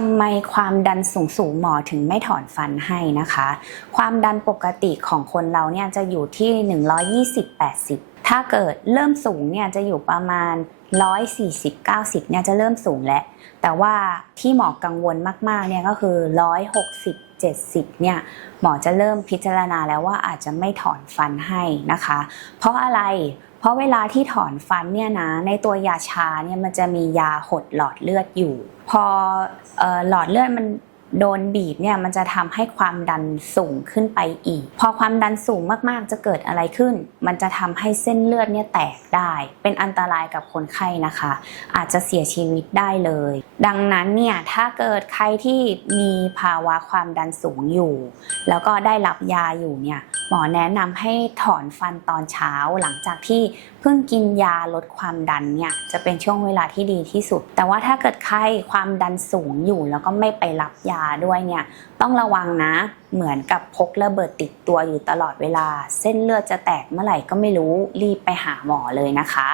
ทำไมความดันสูงสูงหมอถึงไม่ถอนฟันให้นะคะ ความดันปกติของคนเราเนี่ยจะอยู่ที่ 120-80 ถ้าเกิดเริ่มสูงเนี่ยจะอยู่ประมาณ 140-90เนี่ยจะเริ่มสูงแล้ว แต่ว่าที่หมอกังวลมากๆเนี่ยก็คือ 160 70เนี่ยหมอจะเริ่มพิจารณาแล้วว่าอาจจะไม่ถอนฟันให้นะคะ เพราะอะไรเพราะเวลาที่ถอนฟันเนี่ยนะในตัวยาชาเนี่ยมันจะมียาหดหลอดเลือดอยู่ พอเอ่อหลอดเลือดมัน โดนบีบเนี่ยมันจะทำให้ความดันสูงขึ้นไปอีก พอความดันสูงมากๆจะเกิดอะไรขึ้น มันจะทำให้เส้นเลือดเนี่ยแตกได้ เป็นอันตรายกับคนไข้นะคะ อาจจะเสียชีวิตได้เลย ดังนั้นเนี่ยถ้าเกิดใครที่มีภาวะความดันสูงอยู่ แล้วก็ได้รับยาอยู่เนี่ย หมอแนะนำให้ถอนฟันตอนเช้าหลังจากที่เพิ่งกินยาลดความดันเนี่ยจะเป็นช่วงเวลาที่ดีที่สุด แต่ว่าถ้าเกิดไข้ความดันสูงอยู่แล้วก็ไม่ไปรับยาด้วยเนี่ยต้องระวังนะเหมือนกับพกระเบิดติดตัวอยู่ตลอดเวลา เส้นเลือดจะแตกเมื่อไหร่ก็ไม่รู้รีบไปหาหมอเลยนะคะ